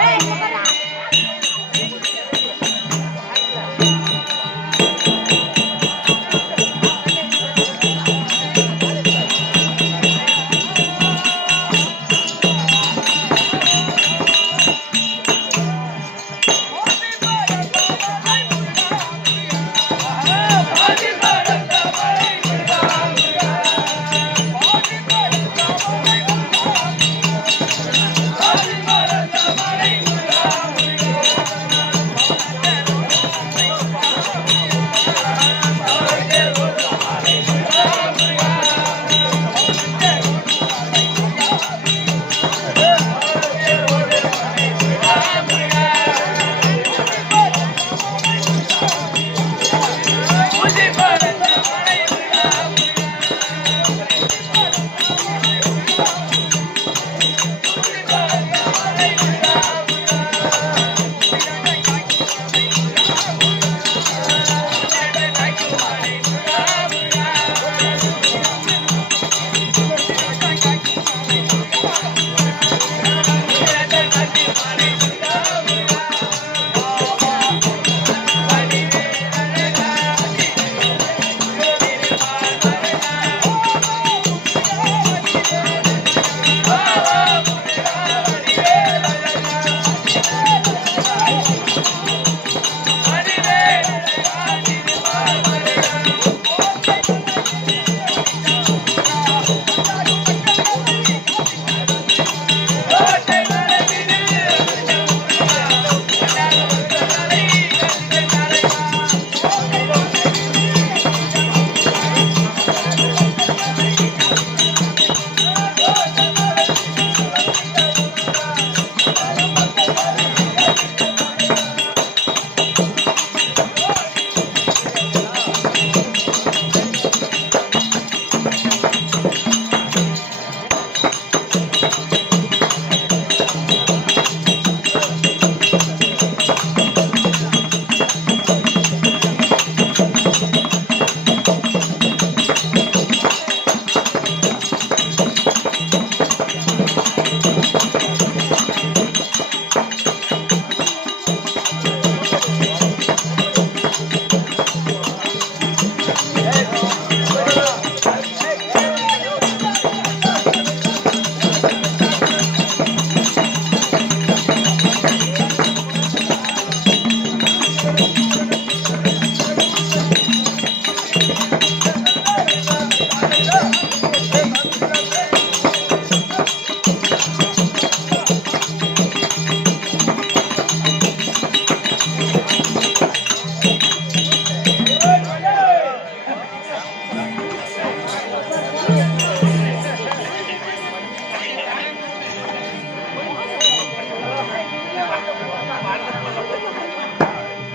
Hey!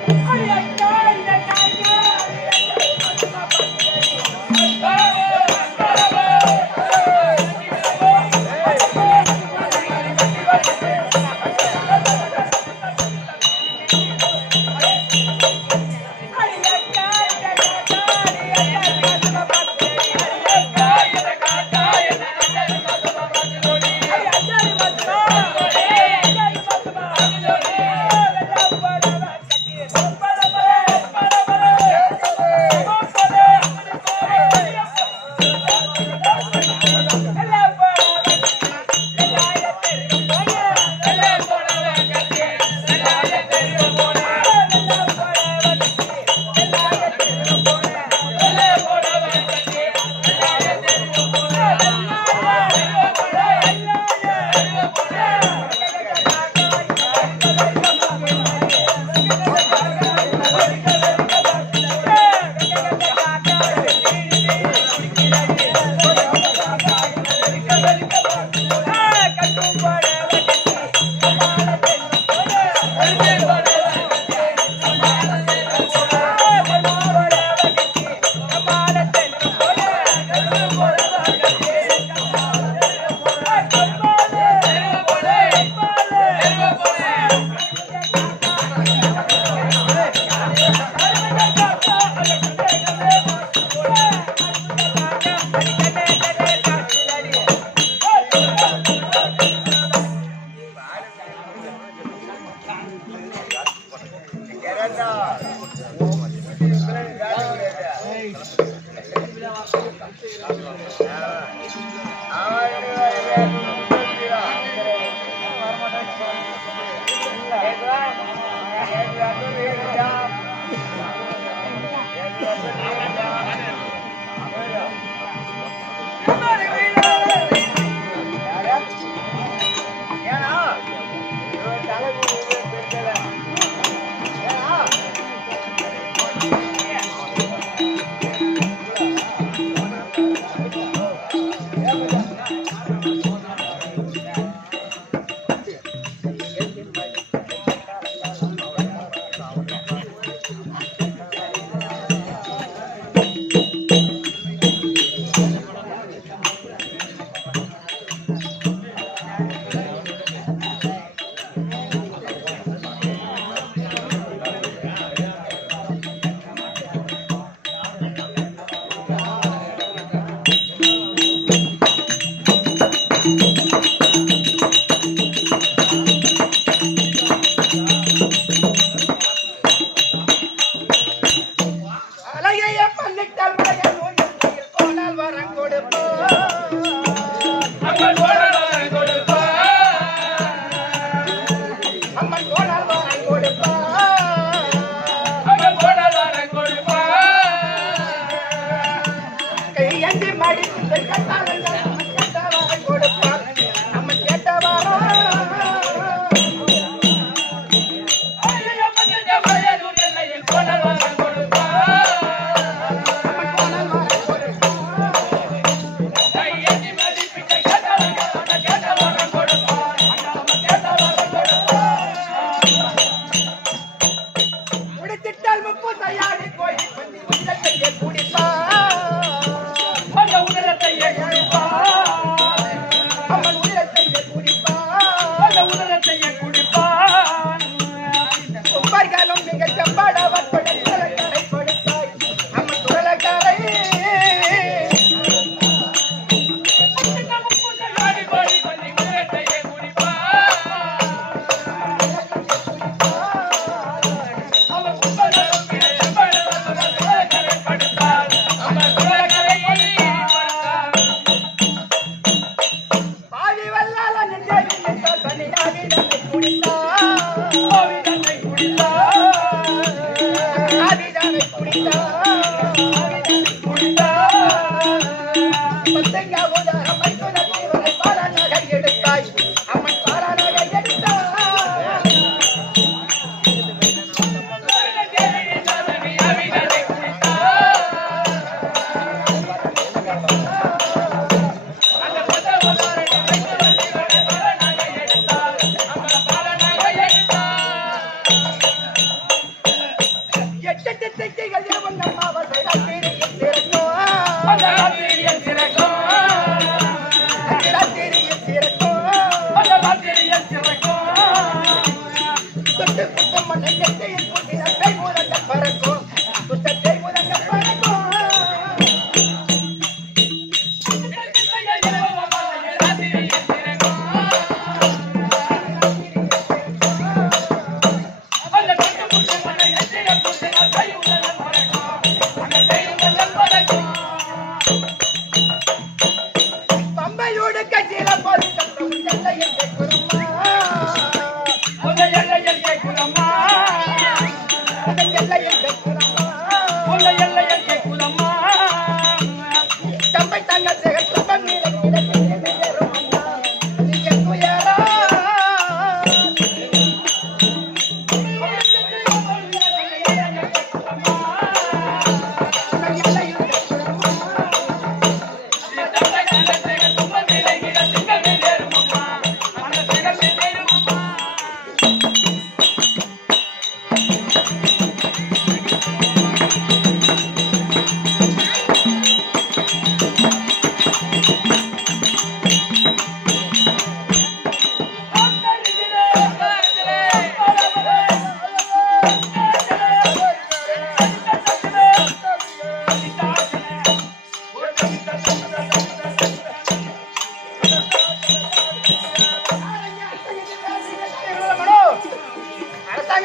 Thank you.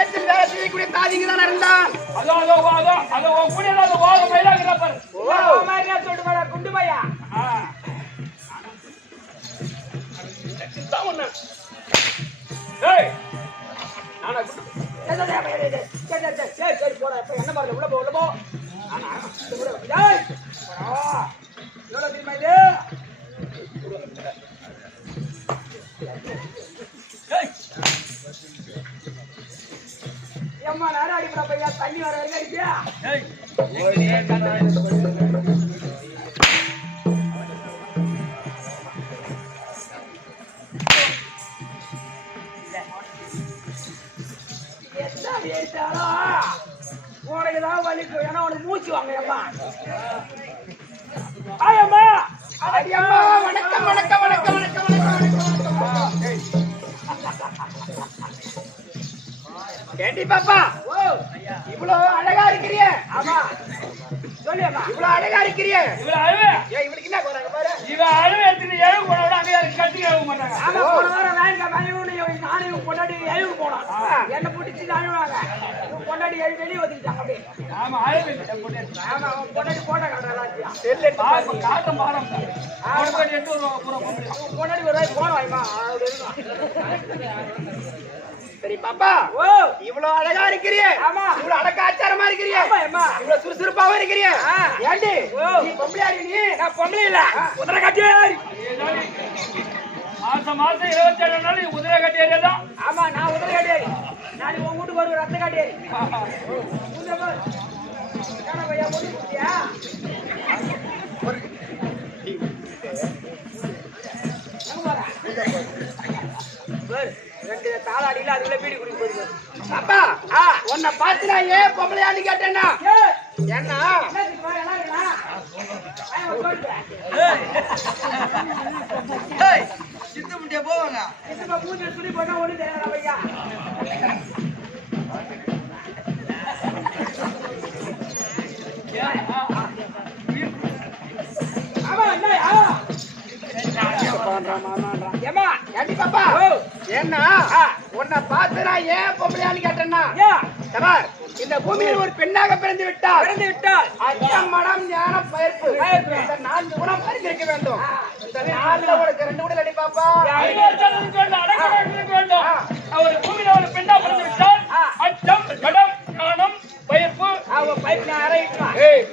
உலகத்தில் வேலை செய்யக்கூடிய தாதிங்க தான் இருந்தான். அதோ கூட அந்த ஓக மயிலாங்க பாரு. ஓ மாதிரி சொல்லிட்டு போடா குண்டு பையா. ஏய் நானா சரி போடா இப்ப என்ன பாருங்க உள்ள போ ஏய் போடா எவ்வளவு தெரியுமா இது அம்மா நேரம் அடிப்பா பையா தண்ணி வர வரைக்கும் அடிப்பியா உனக்குதான் வலிக்கும் ஏன்னா உனக்கு மூச்சு வாங்க அம்மா ஆயம்மா அடியம்மா வணக்கம் வணக்கம் வணக்கம் வணக்கம் வணக்கம் வணக்கம் கேட்டி பாப்பா இவ்வளவு அழகா இருக்கிறிய ஆமா சொல்லியம்மா இவ்வளவு அழகா இருக்கிறிய இவள அழுவே இவளுக்கு என்ன போறாங்க பாரு இவ அழுவே எடுத்து எழுவு போனோட அங்க கட்டி எழுவு மாட்டாங்க ஆமா போன வாரம் வேங்க மனைவியும் நானும் கொண்டாடி எழுவு போனோம் என்ன பிடிச்சி அழுவாங்க கொண்டாடி எழுதி வெளியே ஒதுக்கிட்டாங்க அப்படியே ஆமா அழுவே ஆமா கொண்டாடி போட்டோ காட்டுறாங்க தெரியல காட்ட மாறம் கொண்டாடி எடுத்து வருவாங்க பூரா கொண்டாடி ஒரு ரூபாய் போன வாய்மா சரி பாப்பா ஓ இவ்வளவு அழகா இருக்கிறிய ஆமா இவ்வளவு அழகா ஆச்சாரமா இருக்கிறிய ஆமா இவ்வளவு சுறுசுறுப்பாவும் இருக்கிறிய ஏண்டி நீ பொம்பளையாடி நீ நான் பொம்பளை இல்ல குதிரை கட்டியாரி மாசம் 27 நாள் குதிரை கட்டியாரி தான் ஆமா நான் குதிரை கட்டியாரி நான் உன் வீட்டுக்கு ஒரு ரத்த கட்டியாரி காண பையா முடி குட்டியா ரெண்டு தாளாடியில அதுக்குள்ள பீடி குடிக்க போயிருக்கு அப்பா உன்னை பார்த்து நான் ஏன் பொம்பளையான்னு கேட்டேன்னா என்ன சித்த முடிய போவாங்க பூஜை துணி போட்டா ஒண்ணு தெரியாதா பையா ஆமா ஏமா ஏண்டி பாப்பா என்ன உன்னை பார்த்து நான் ஏன் பொம்பளையான்னு கேட்டேன்னா இந்த பூமியில் ஒரு பெண்ணாக பிறந்து விட்டால் அச்சம் மனம் ஞானம் பயிர்ப்பு இந்த 4 குணம் அறிந்திருக்க வேண்டும் இந்த 4 உனக்கு 2 கூட அடி பாப்பா ஒரு பூமியில ஒரு பெண்ணா பிறந்து விட்டால் அச்சம் மனம் ஞானம் பயிர்ப்பு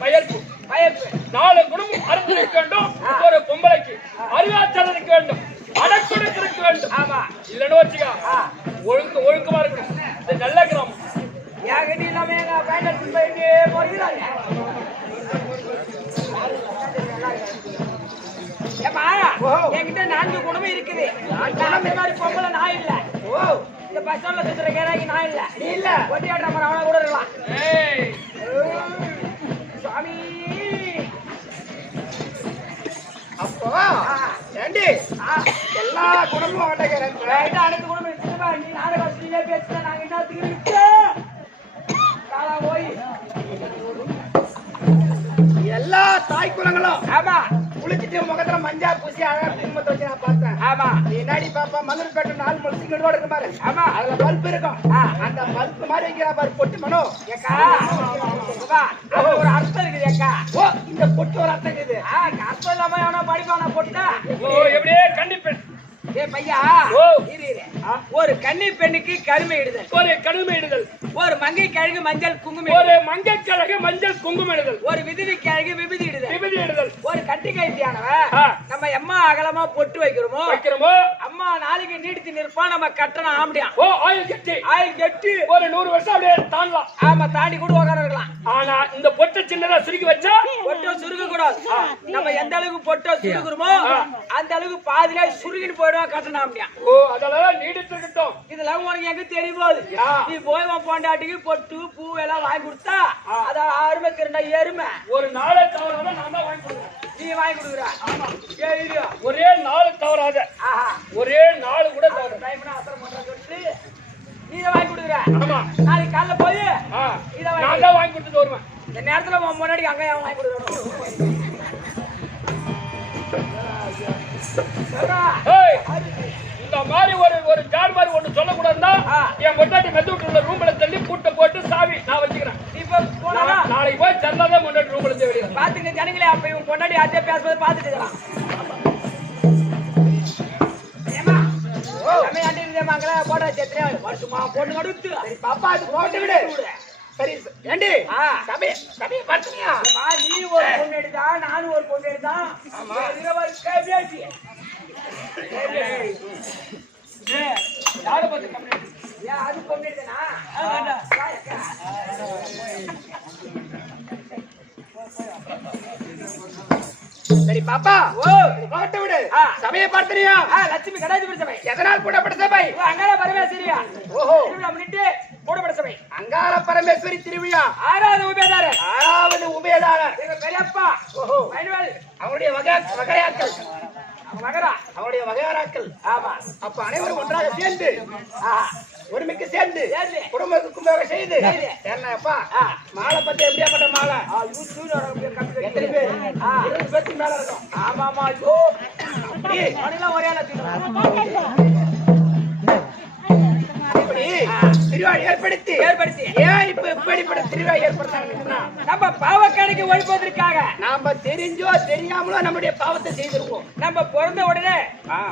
பயிர்ப்பு 4 குணமும் அறிந்திருக்க வேண்டும் ஒரு பொம்பளைக்கு அறிவாற்றல் இருக்க வேண்டும் அடக்குடத்து இருக்க வேண்டும் ஆமா இல்லன்னு வச்சுக்கா ஒழுக்கமா இருக்கணும் இது நல்ல கிராமம் யாகடி இல்லாம எங்க பேண்டல் போயிட்டு போகிறாங்க ஏமா என்கிட்ட 4 குணமும் இருக்குது அந்த மாதிரி பொம்பளை நான் இல்ல இந்த பஸ் ஸ்டாண்ட்ல சுத்துற கேராகி நான் இல்ல நீ இல்ல ஒட்டி ஆடுற மாதிரி அவன கூட இருக்கலாம் சாமி அப்போ ஏண்டி எல்லா குணமும் அவன்கிட்ட அனைத்து குணமும் இருக்குதுப்பா நீ நாடகத்திலே பேசுனா நாங்க என்னத்துக்கு இருக்கு காலா போய் எல்லா தாய் குலங்களும் ஆமா குளிச்சுட்டு முகத்துல மஞ்சா பூசி அழகா குடும்பத்தை வச்சு நான் பார்த்தேன் ஆமா நீ என்னடி பாப்பா மதுரைப்பேட்டை 4 முழுசிங்களோட இருக்கு பாரு ஆமா அதுல பல்ப் இருக்கும் அந்த பல்ப் மாதிரி வைக்கிறா பாரு பொட்டு மனோ ஏக்கா அது ஒரு அர்த்தம் இருக்குது ஏக்கா ஓ இந்த பொட்டு ஒரு அர்த்தம் இருக்குது அர்த்தம் இல்லாம எவனா படிப்பானா பொட்டா ஓ எப்படியே கண்டிப்பேன் ஏ பையா ஒரு கன்னி பெண்ணுக்கு கருமை இடுதல் ஒரு மங்கை கிழங்கு மஞ்சள் குங்குமம் இடுதல் ஒரு விதிரி கிழங்கு விபதி இடுதல் ஒரு கட்டி கைத்தியானவ நம்ம எம்மா அகலமா பொட்டு வைக்கிறோமோ அம்மா நாளைக்கு நீடித்து நிற்பா நம்ம கட்டணம் ஆம்படியா ஆயில் கட்டி ஒரு 100 வருஷம் அப்படியே தாண்டலாம் ஆமா தாண்டி கூட உட்கார இருக்கலாம் ஆனா இந்த பொட்டை சின்னதா சுருக்கி வச்சா பொட்டை சுருக்க கூடாது நம்ம எந்த அளவுக்கு பொட்டை சுருக்குறோமோ அந்த அளவுக்கு பாதியில சுருகின்னு போயிடும் கட்டணம் ஆம்படியா அதெல்லாம் நீடித்து இருக்கட்டும் இதெல்லாம் உனக்கு எங்க தெரியும் போது நீ போய் பொண்டாட்டிக்கு பொட்டு பூ எல்லாம் வாங்கி கொடுத்தா அத அருமை திரண்ட எருமை ஒரு நாளை தவறாத நான் தான் வாங்கி கொடுக்குறேன் நீ வாங்கி கொடுக்குற ஒரே நாள் தவறாத ஒரே நாள் கூட தவறு நீ இதை வாங்கி கொடுக்குற ஆமா நாளைக்கு காலைல போய் நான் தான் வாங்கி கொடுத்துட்டு வருவேன் இந்த நேரத்துல முன்னாடி அங்க வாங்கி கொடுக்கணும் இந்த மாதிரி ஒரு ஜான் மாதிரி ஒண்ணு சொல்லக்கூடாதுன்னா என் பொட்டாட்டி மெத்து விட்டு ரூம்ல ஜனங்களே அப்ப இவன் பொண்டாடி அதே பேசும்போது பாத்துட்டு இருக்கலாம். பாப்பா அது போட்டு விடு. சரி ஏண்டி சபை சபை பார்த்தியா? நீ ஒரு பொண்ணு எடுத்தா நானும் ஒரு பொண்ணு எடுத்தா யாரு பார்த்து கம்பெனி ஏன் அது பொண்ணு எடுத்தனா? சரி பாப்பா போட்டு விடு. சபையை பார்த்தியா? லட்சுமி கடாதிபதி சபை. எதனால் போடப்பட்ட சபை? அங்காள பரமேஸ்வரியா. ஓஹோ முன்னிட்டு போடப்பட்ட சபை. அங்காள பரமேஸ்வரி திருவிழா 6வது உபயதாரர். 6வது உபயதாரர் எங்க பெரியப்பா. ஓஹோ மயில்வேல் அவருடைய வகையாக்கள் மகரா அவருடைய வகையாராக்கள். ஆமா. அப்ப அனைவரும் ஒன்றாக சேர்ந்து ஒருமிக்கு சேர்ந்து குடும்பத்துக்குமாக செய்து என்னப்பா மாலை பத்தி எப்படியாப்பட்ட மாலை? எத்தனை பேர்? 20 பேருக்கு மேல இருக்கும். ஆமாமா. ஒரே திருவிழா ஏற்படுத்தி ஏன் இப்ப இப்படிப்பட்ட திருவிழா ஏற்படுத்தாங்கன்னா நம்ம பாவக்கடைக்கு ஒழிப்பதற்காக நாம தெரிஞ்சோ தெரியாமலோ நம்முடைய பாவத்தை செய்திருப்போம். நம்ம பிறந்த உடனே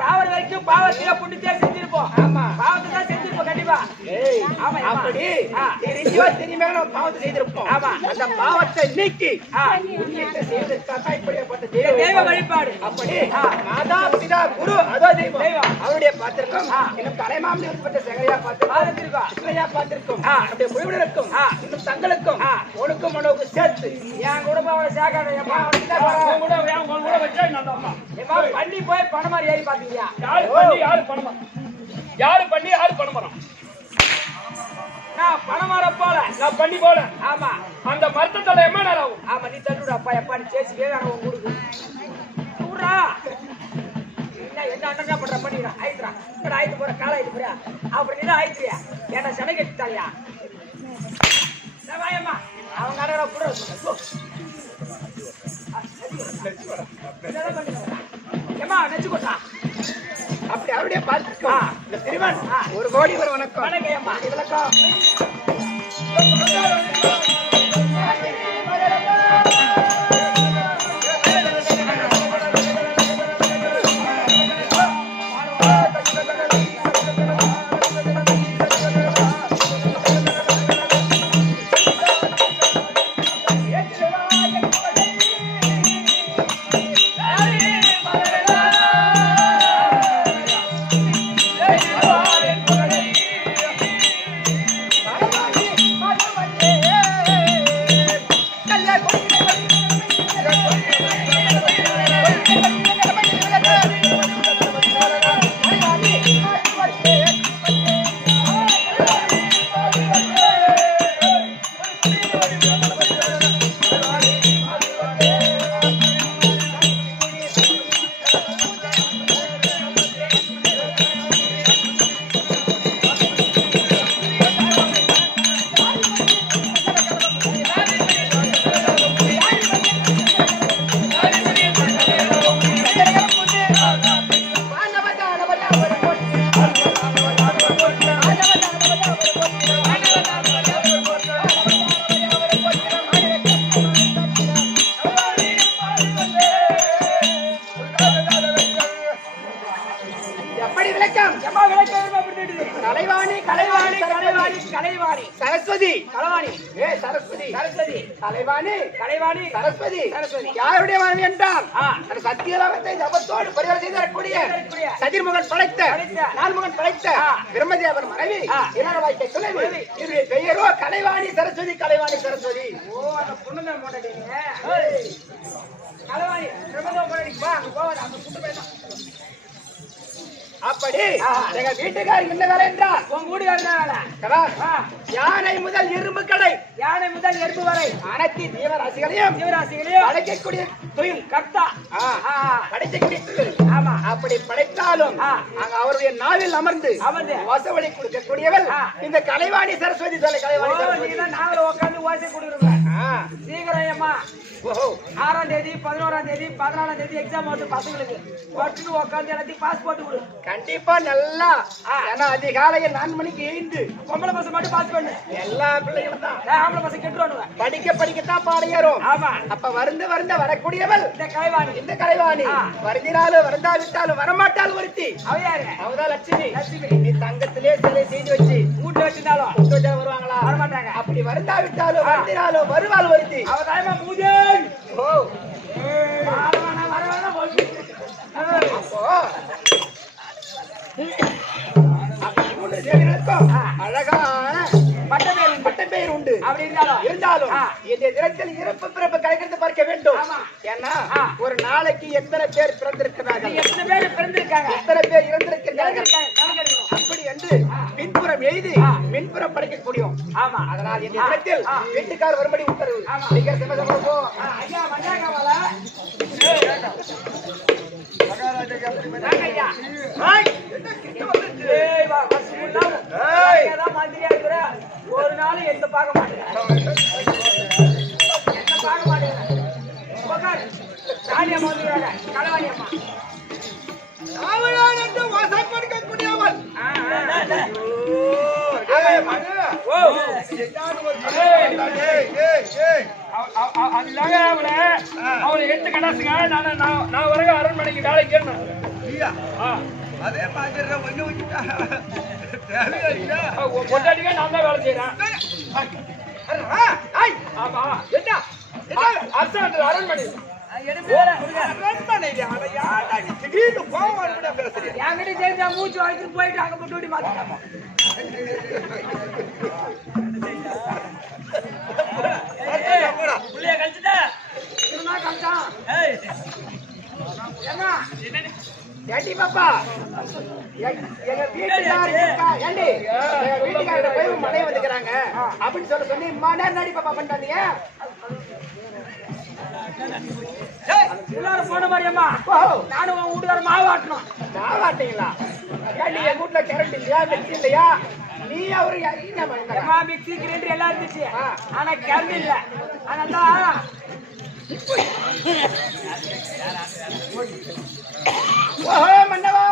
சாவர வரைக்கும் பாவத்தில புண்ணியத்தை செஞ்சிருப்போம். ஆமா பாவத்தை தான் செஞ்சிருப்போம் கண்டிப்பா. ஆமா அப்படி தெரிஞ்சோ தெரியாம நம்ம பாவத்தை செய்திருப்போம். ஆமா அந்த பாவத்தை நீக்கி புண்ணியத்தை செய்வதற்காக இப்படிப்பட்ட தெய்வ வழிபாடு. அப்படி மாதா பிதா குரு அதோ தெய்வம் அவருடைய பார்த்திருக்கோம். இன்னும் தலைமாமி உட்பட்ட சகலையா பார்த்திருக்கோம். பார்த்திருக்கோம். அப்படியே குழுவினருக்கும் இன்னும் தங்களுக்கும் உனக்கும் மனோவுக்கு சேர்த்து என் குடும்பம் அவனை சேர்க்காத. பண்ணி போய் பணமாரி ஏறி பாத்தீங்களா? யாரு பண்ணி யாரு பணமரம்? நான் பணமரம் போல நான் பண்ணி போல. ஆமா அந்த மரத்தோட எம்மா நேரம் ஆகும். ஆமா நீ தட்டுடா அப்பா எப்பா நீ சேச்சிக்கே நான் உங்களுக்கு கூடுறா. என்ன அண்ணா பண்ற பண்ணிடுறா ஆயிடுறா. இப்ப ஆயிட்டு போற கால ஆயிட்டு போறியா? அப்படி நீதான் ஆயிடுறியா? ஏன்னா சனை கட்டிட்டாலியா? வாயம்மா அவங்க அண்ணா கூட ஏமா நெச்சு கொட்டா. அப்படி அவருடைய பார்த்திருக்கோம். இந்த திருவன் 1 கோடி ஒரு வணக்கம். வணக்கம் அம்மா. இதெல்லாம் கலைவாணி கலைவாணி கலைவாணி கலைவாணி சரஸ்வதி கலைவாணி சரஸ்வதி சரஸ்வதி கலைவாணி கலைவாணி சரஸ்வதி சரஸ்வதி யாருடைய மனைவி என்றால் அந்த சத்தியலோகத்தை ஜபத்தோடு பரிவாரம் செய்து வரக்கூடிய சதிர்முகன் படைத்த நான்முகன் படைத்த பிரம்மதேவர் மனைவி இளர வாய்க்கை துணைவி இவருடைய பெயரோ கலைவாணி சரஸ்வதி கலைவாணி சரஸ்வதி. ஓ அந்த பொண்ணுதான் போட்டீங்க கலைவாணி பிரம்மதேவர் மனைவி வா அங்க போவாத அந்த புட்டு பையன். அப்படி எங்க வீட்டுக்காரர் என்ன வேலை என்றால் உன் வீட்டுக்காரர் யானை முதல் இரும்பு கடை யானை முதல் எறும்பு வரை அனைத்து ஜீவராசிகளையும் படைக்கக்கூடிய தொழில் கர்த்தா படைக்கக்கூடிய தொழில். ஆமா அப்படி படைத்தாலும் அங்க அவருடைய நாவில் அமர்ந்து வசவழி கொடுக்கக்கூடியவள் இந்த கலைவாணி சரஸ்வதி சொல்ல கலைவாணி நாவல உட்காந்து ஓசை கொடுக்குறோம். சீக்கிரம் ஏம்மா 6ஆம் தேதி 11ஆம் தேதி 14ஆம் தேதி எக்ஸாம் வருது பசங்களுக்கு பட்டுன்னு உட்காந்து எல்லாத்தையும் பாஸ் போட்டு கொடு. கண்டிப்பா நல்லா ஏன்னா அதிகாலையில் 4 மணிக்கு எழுந்து பொம்பளை பசங்க மட்டும் பாஸ் பண்ணு. எல்லா பிள்ளைகளும் தான் ஆம்பளை பசங்க கெட்டுருவானுங்க. படிக்கத்தான் பாடையேறும். ஆமா. அப்ப வருந்த வரக்கூடியவள் இந்த கலைவாணி வருந்தினாலும் வருந்தாவிட்டாலும் வரமாட்டால் ஒருத்தி அவ யாரு? அவதான் லட்சுமி. நீ தங்கத்திலே சிலை செய்து வச்சு வீட்டுல வச்சிருந்தாலும் வருவாங்களா? வரமாட்டாங்க. அப்படி வருந்தாவிட்டாலும் வருந்தினாலும் வருவாள் ஒருத்தி. அவ தாயமா மூதே. ஓ வரவேணா அழகான பட்டப்பெயர் உண்டு. அப்படி இருந்தாலும் இந்த தினத்தில் இறப்பு பிறப்பு கணக்கெடுத்து பார்க்க வேண்டும். ஏன்னா ஒரு நாளைக்கு எத்தனை பேர் பிறந்திருக்கிறார்கள், எத்தனை பேர் பிறந்திருக்காங்க, எத்தனை பேர் இறந்திருக்கிறார்கள் அப்படி என்று பின்புறம் எழுதி பின்புறம் படிக்க முடியும். ஆமா. அதனால் இந்த தினத்தில் வீட்டுக்கார் வரும்படி உத்தரவு. ஐயா மண்டாக்காவால ஒரு நாள் என்ன பார்க்க மாட்டேன் ராணியம்மா வந்துருவாங்க. கலவாணி அம்மா அவளை எடுத்து கடாசுங்க. நான் வர அரண்மனைக்கு வேலைக்கு அதே மாதிரி பொட்டாட்டிக்கா நான் தான் வேலை செய்யறேன். ஆமா என்ன அரண்மனை என்கிட்ட தெரிஞ்சா மூச்சு வாங்கிட்டு போயிட்டு அங்க போட்டு மாத்திட்டாமா. புள்ளைய கழிச்சுட்ட திரும்ப கழிச்சான். என்ன ஏண்டி பாப்பா எங்க வீட்டுக்காரர் போய் மனைவி வந்துக்கிறாங்க அப்படின்னு சொல்லி மணி பாப்பா பண்ணிட்டாங்க. எல்லாரும் போன மாதிரியம்மா நானும் உன் வீட்டுக்கார மாவாட்டணும். மாவாட்டீங்களா? ஏண்டி என் வீட்டுல கரண்ட் இல்லையா, மிக்சி இல்லையா? நீ அவரு மிக்சி கிரைண்டர் எல்லாம் இருந்துச்சு, ஆனா கரண்ட் இல்ல. அதனால ஓஹோ மன்னவா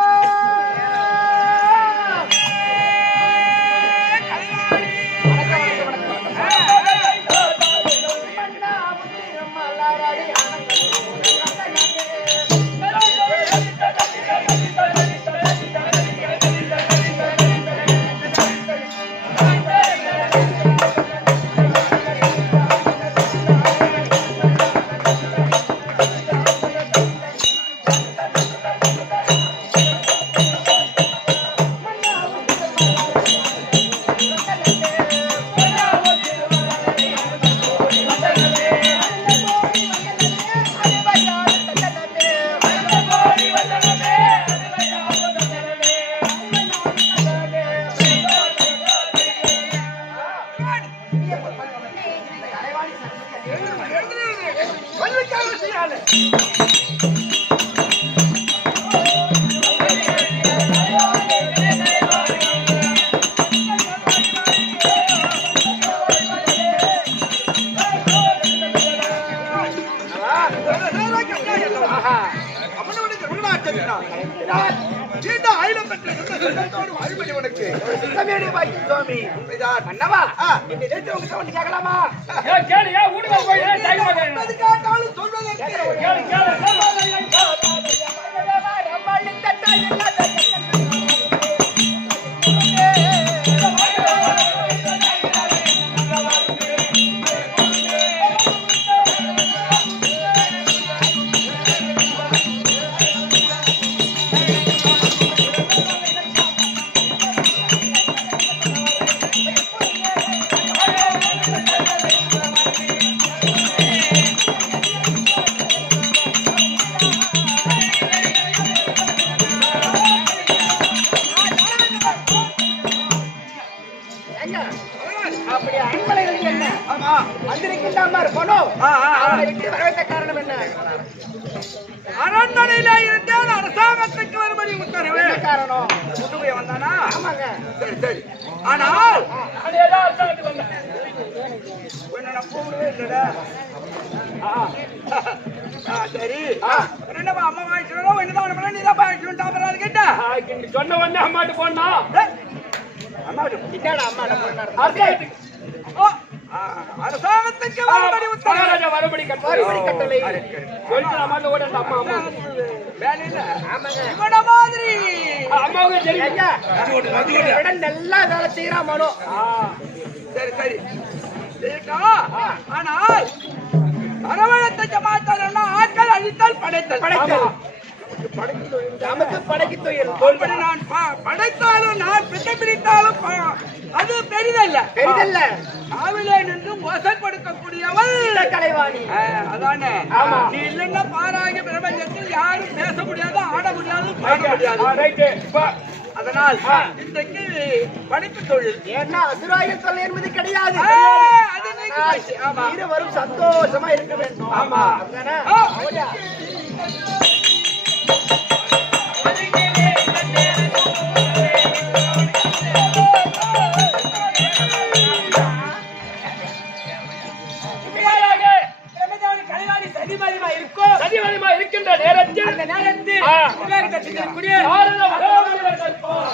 கேட்கலாமா? அப்படி அரண்மனைகளுக்கு என்ன வந்திருக்கின்றார் போனோம். அவனை விட்டு வரவேற்ற காரணம் என்ன? அரண்மனையில இருந்தால் அரசாங்கத்துக்கு வரும்படி உத்தரவு. காரணம் புதுமையை வந்தானா? ஆமாங்க. சரி சரி. ஆனால் அரசாங்கத்துக்கு வந்தேன். நான் கூப்பிடவே இல்லடா. சரி என்னப்பா அம்மா வாங்கிச்சுனா என்னதான் பண்ண நீதான் வாங்கிச்சுட்டா அப்புறம் அது கேட்டா நீ சொன்ன உடனே அம்மாட்டு போனா அம்மா என்னடா அம்மா போனாரு அரசாங்கத்துக்கு அரசாங்கத்துக்கு மறுபடி உத்தரவு மகாராஜா மறுபடி கட்டளை சொல்லிட்டு அம்மாட்ட ஓட அந்த அம்மா அம்மா வேலையில ஆமாங்க இவன மாதிரி அம்மாவுக்கு தெரியும் ஐயா இவன் நல்லா வேலை செய்யறான் மனோ சரி சரி சரிட்டா ஆனால் அரவணத்தை ஜமாத்தாரன்னா ஆட்கள் அழித்தால் படைத்தல் படைத்தல் நமக்கு படைக்கு தொழில் அப்படி நான் படைத்தாலும் நான் பிச்சை பிடித்தாலும் அது பெரிதல்ல பெரிதல்ல நாவிலே நின்று மோசம் கொடுக்கக்கூடியவள் கலைவாணி அதானே நீ இல்லைன்னா பாராக பிரபஞ்சத்தில் யாரும் பேச முடியாது ஆட முடியாது பாட முடியாது அதனால் இன்றைக்கு படிப்பு தொழில் ஏன்னா அசுராயல் தொல்லை என்பது கிடையாது அது நீங்கி போச்சு. ஆமா இருவரும் சந்தோஷமா இருக்க வேண்டும் ஆமா. அப்படிதானே? ஆ. அப்படியா? கலைவாணி சதிமதிமா இருக்கும் சதிமதிமா இருக்கின்ற நேரத்தில் அந்த நேரத்தில் ஆ. உலகத்தை சிந்திக்கக்கூடிய பாரத மகாபலிவர் கற்பம்